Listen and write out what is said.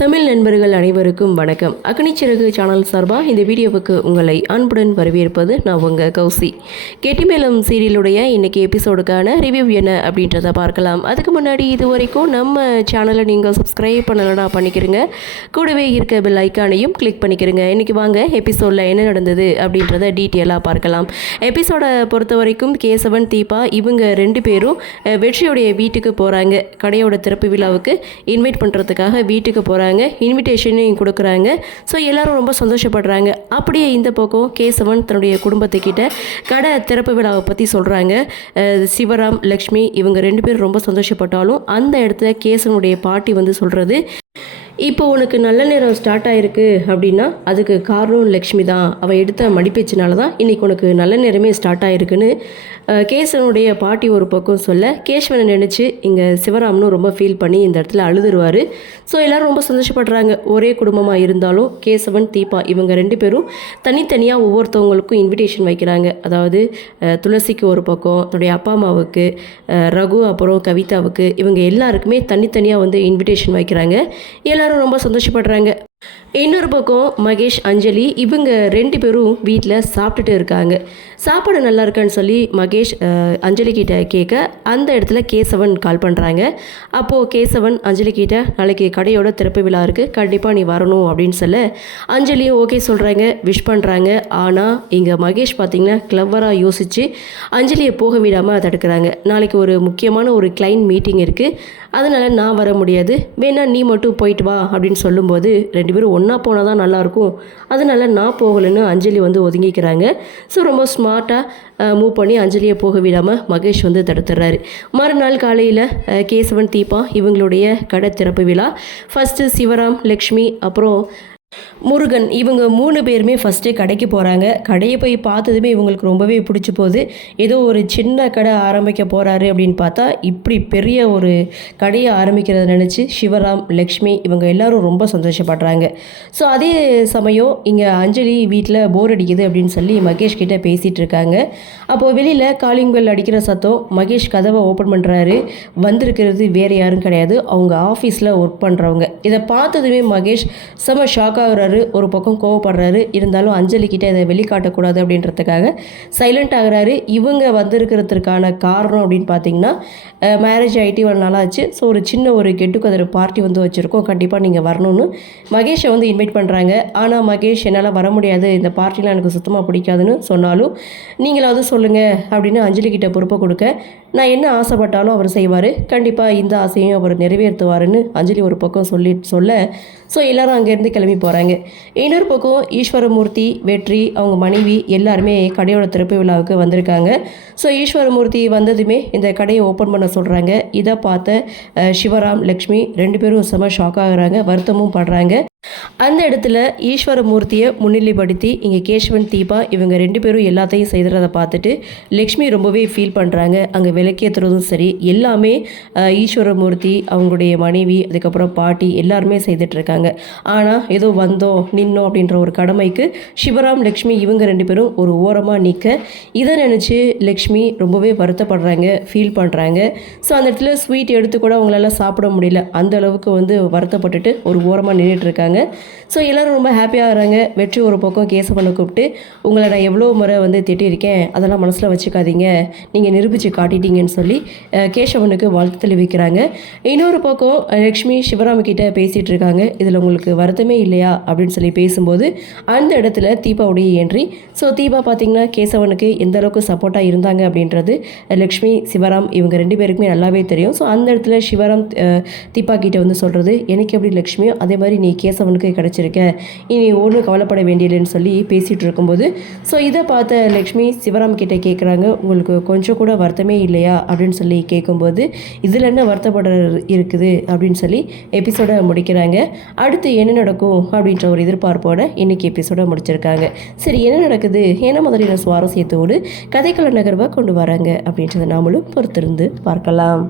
தமிழ் நண்பர்கள் அனைவருக்கும் வணக்கம். அக்னிச்சிறகு சேனல் சார்பாக இந்த வீடியோவுக்கு உங்களை அன்புடன் வரவேற்பது நான் உங்கள் கௌசி. கெட்டிமேளம் சீரியலுடைய இன்றைக்கி எபிசோடுக்கான ரிவ்யூ என்ன அப்படின்றத பார்க்கலாம். அதுக்கு முன்னாடி இது வரைக்கும் நம்ம சேனலை நீங்கள் சப்ஸ்கிரைப் பண்ணலைன்னா பண்ணிக்கிறங்க. கூடவே இருக்க பெல் ஐக்கானையும் கிளிக் பண்ணிக்கிறங்க. இன்றைக்கி வாங்க எபிசோடில் என்ன நடந்தது அப்படின்றத டீட்டெயிலாக பார்க்கலாம். எபிசோடை பொறுத்த வரைக்கும் கேசவன், தீபா இவங்க 2 பேரும் வெற்றியோடைய வீட்டுக்கு போகிறாங்க. கடையோட திறப்பு விழாவுக்கு இன்வைட் பண்ணுறதுக்காக வீட்டுக்கு போகிறாங்க. இன்விடேஷனையும் கொடுக்குறாங்க. ஸோ எல்லாரும் ரொம்ப சந்தோஷப்படுறாங்க. அப்படியே இந்த பக்கம் கேசவன் தன்னுடைய குடும்பத்துக்கிட்ட கடை திறப்பு விழாவை பற்றி சொல்கிறாங்க. சிவராம், லக்ஷ்மி இவங்க 2 பேரும் ரொம்ப சந்தோஷப்பட்டாலும் அந்த இடத்துல கேசவனுடைய பாட்டி வந்து சொல்கிறது, இப்போ உனக்கு நல்ல நேரம் ஸ்டார்ட் ஆகிருக்கு அப்படின்னா அதுக்கு காரணம் லக்ஷ்மி தான். அவள் எடுத்த மடிப்பேச்சினால தான் இன்றைக்கி உனக்கு நல்ல நேரமே ஸ்டார்ட் ஆகிருக்குன்னு கேசவனுடைய பாட்டி ஒரு பக்கம் சொல்ல, கேசவனை நினச்சி இங்கே சிவராம்னு ரொம்ப ஃபீல் பண்ணி இந்த இடத்துல அழுதுருவார். ஸோ எல்லோரும் ரொம்ப சந்தோஷப்படுறாங்க. ஒரே குடும்பமாக இருந்தாலும் கேசவன், தீபா இவங்க 2 பேரும் தனித்தனியாக ஒவ்வொருத்தவங்களுக்கும் இன்விடேஷன் வைக்கிறாங்க. அதாவது துளசிக்கு ஒரு பக்கம், தன்னுடைய அப்பா அம்மாவுக்கு, ரகு அப்புறம் கவிதாவுக்கு இவங்க எல்லாருக்குமே தனித்தனியாக வந்து இன்விடேஷன் வைக்கிறாங்க. எல்லாரும் ரொம்ப சந்தோஷப்படுறாங்க. இன்னொரு பக்கம் மகேஷ், அஞ்சலி இவங்க 2 பேரும் வீட்டில் சாப்பிட்டுட்டு இருக்காங்க. சாப்பாடு நல்லா இருக்கான்னு சொல்லி மகேஷ் அஞ்சலி கிட்ட கேட்க அந்த இடத்துல கேசவன் கால் பண்ணுறாங்க. அப்போது கேசவன் அஞ்சலி கிட்ட நாளைக்கு கடையோட திறப்பு விழா இருக்குது, கண்டிப்பாக நீ வரணும் அப்படின்னு சொல்ல அஞ்சலியும் ஓகே சொல்கிறாங்க, விஷ் பண்ணுறாங்க. ஆனால் இங்கே மகேஷ் பார்த்திங்கன்னா கிளவராக யோசித்து அஞ்சலியை போக விடாமல் தடுக்கிறாங்க. நாளைக்கு ஒரு முக்கியமான ஒரு கிளைண்ட் மீட்டிங் இருக்குது, அதனால் நான் வர முடியாது, வேணா நீ மட்டும் போயிட்டு வா அப்படின்னு சொல்லும்போது 2 பேரும் ஒன்றா போனால் தான் நல்லாயிருக்கும், அதனால் நான் போகலைன்னு அஞ்சலி வந்து ஒதுங்கிக்கிறாங்க. ஸோ ரொம்ப ஸ்மார்ட்டாக மூவ் பண்ணி அஞ்சலியை போக விடாமல் மகேஷ் வந்து தடுத்துடுறாரு. மறுநாள் காலையில் கேசவன், தீபா இவங்களுடைய கடை திறப்பு விழா. ஃபஸ்ட்டு சிவராம், லக்ஷ்மி அப்புறம் முருகன் இவங்க 3 பேருமே ஃபஸ்ட்டு கடைக்கு போகிறாங்க. கடையை போய் பார்த்ததுமே இவங்களுக்கு ரொம்பவே பிடிச்சி போகுது. ஏதோ ஒரு சின்ன கடை ஆரம்பிக்க போகிறாரு அப்படின்னு பார்த்தா இப்படி பெரிய ஒரு கடையை ஆரம்பிக்கிறத நினச்சி சிவராம், லக்ஷ்மி இவங்க எல்லாரும் ரொம்ப சந்தோஷப்படுறாங்க. ஸோ அதே சமயம் இங்கே அஞ்சலி வீட்டில் போர் அடிக்குது அப்படின்னு சொல்லி மகேஷ் கிட்டே பேசிகிட்டு இருக்காங்க. அப்போது வெளியில் காலிங் பெல் அடிக்கிற சத்தம். மகேஷ் கதவை ஓப்பன் பண்ணுறாரு. வந்திருக்கிறது வேறு யாரும் கிடையாது, அவங்க ஆஃபீஸில் ஒர்க் பண்ணுறவங்க. இதை பார்த்ததுமே மகேஷ் செம ஷாக் ஆகுறாரு. ஒரு பக்கம் கோவப்படுறாரு. இருந்தாலும் அஞ்சலி கிட்ட இதை வெளிக்காட்டக்கூடாது அப்படின்றதுக்காக சைலண்ட் ஆகுறாரு. இவங்க வந்திருக்கிறதுக்கான காரணம் அப்படின்னு பார்த்தீங்கன்னா, மேரேஜ் ஆகிட்டு இவ்வளோ நாளாச்சு, ஸோ ஒரு சின்ன ஒரு கெட்டுக்கதர் பார்ட்டி வந்து வச்சுருக்கோம், கண்டிப்பாக நீங்கள் வரணும்னு மகேஷை வந்து இன்வைட் பண்ணுறாங்க. ஆனால் மகேஷ் என்னால் வர முடியாது, இந்த பார்ட்டிலாம் எனக்கு சுத்தமாக பிடிக்காதுன்னு சொன்னாலும் நீங்களாவது சொல்லுங்கள் அப்படின்னு அஞ்சலி கிட்ட பொறுப்பை கொடுக்க, நான் என்ன ஆசைப்பட்டாலும் அவர் செய்வார், கண்டிப்பாக இந்த ஆசையும் அவர் நிறைவேற்றுவாருன்னு அஞ்சலி ஒரு பக்கம் சொல்ல ஸோ எல்லோரும் அங்கேருந்து கிளம்பி போகிறாங்க. இன்னொரு பக்கம் ஈஸ்வரமூர்த்தி, வெற்றி அவங்க மனைவி எல்லாருமே கடையோட திறப்பு விழாவுக்கு வந்திருக்காங்க. ஸோ ஈஸ்வரமூர்த்தி வந்ததுமே இந்த கடையை ஓப்பன் பண்ண சொல்கிறாங்க. இதை பார்த்த சிவராம், லக்ஷ்மி 2 பேரும் செம ஷாக் ஆகுறாங்க, வருத்தமும் படுறாங்க. அந்த இடத்துல ஈஸ்வரமூர்த்தியை முன்னிலைப்படுத்தி இங்கே கேசவன், தீபா இவங்க 2 பேரும் எல்லாத்தையும் செய்கிறத பார்த்துட்டு லக்ஷ்மி ரொம்பவே ஃபீல் பண்ணுறாங்க. அங்கே விளக்கேற்றுறதும் சரி எல்லாமே ஈஸ்வரமூர்த்தி, அவங்களுடைய மனைவி, அதுக்கப்புறம் பாட்டி எல்லாருமே செய்துட்ருக்காங்க. ஆனால் ஏதோ வந்தோம் நின்னோம் அப்படின்ற ஒரு கடமைக்கு சிவராம், லக்ஷ்மி இவங்க 2 பேரும் ஒரு ஓரமாக நிற்க இதை நினச்சி லக்ஷ்மி ரொம்பவே வருத்தப்படுறாங்க, ஃபீல் பண்ணுறாங்க. ஸோ அந்த இடத்துல ஸ்வீட் எடுத்து கூட அவங்களால சாப்பிட முடியல, அந்த அளவுக்கு வந்து வருத்தப்பட்டுட்டு ஒரு ஓரமாக நின்றுட்டுருக்காங்க. ஸோ எல்லோரும் ரொம்ப ஹாப்பியாகிறாங்க. வெற்றி ஒரு பக்கம் கேசவனை கூப்பிட்டு, உங்களை நான் எவ்வளோ முறை வந்து திட்டிருக்கேன், அதெல்லாம் மனசில் வச்சுக்காதீங்க, நீங்கள் நிரூபித்து காட்டிட்டீங்கன்னு சொல்லி கேசவனுக்கு வாழ்த்து தெரிவிக்கிறாங்க. இன்னொரு பக்கம் லக்ஷ்மி சிவராமகிட்ட பேசிகிட்டு இருக்காங்க. இதில் உங்களுக்கு வருத்தமே இல்லையா அப்படின்னு சொல்லி பேசும்போது அந்த இடத்துல தீபாவுடைய என்ட்ரி. ஸோ தீபா பார்த்திங்கன்னா கேசவனுக்கு எந்த அளவுக்கு சப்போர்ட்டாக இருந்தாங்க அப்படின்றது லக்ஷ்மி, சிவராம் இவங்க 2 பேருக்குமே நல்லாவே தெரியும். ஸோ அந்த இடத்துல சிவராம் தீபா கிட்ட வந்து சொல்கிறது, எனக்கு எப்படி லக்ஷ்மியோ அதே மாதிரி நீ கேசவனுக்கு கிடச்சிருக்க, இனி ஒன்றும் கவலைப்பட வேண்டியதுன்னு சொல்லி பேசிகிட்டு இருக்கும்போது ஸோ இதை பார்த்த லக்ஷ்மி சிவராம் கிட்டே கேட்குறாங்க, உங்களுக்கு கொஞ்சம் கூட வருத்தமே இல்லையா அப்படின்னு சொல்லி கேட்கும்போது இதில் என்ன வருத்தப்பட இருக்குது அப்படின்னு சொல்லி எபிசோட முடிக்கிறாங்க. அடுத்து என்ன நடக்கும் அப்படின்ற ஒரு எதிர்பார்ப்போட இன்றைக்கி எபிசோட முடிச்சிருக்காங்க. சரி என்ன நடக்குது, என்ன மாதிரியான சுவாரஸ்யத்தோடு கதைக்கள நகர்வாக கொண்டு வராங்க அப்படின்றத நாமளும் பொறுத்திருந்து பார்க்கலாம்.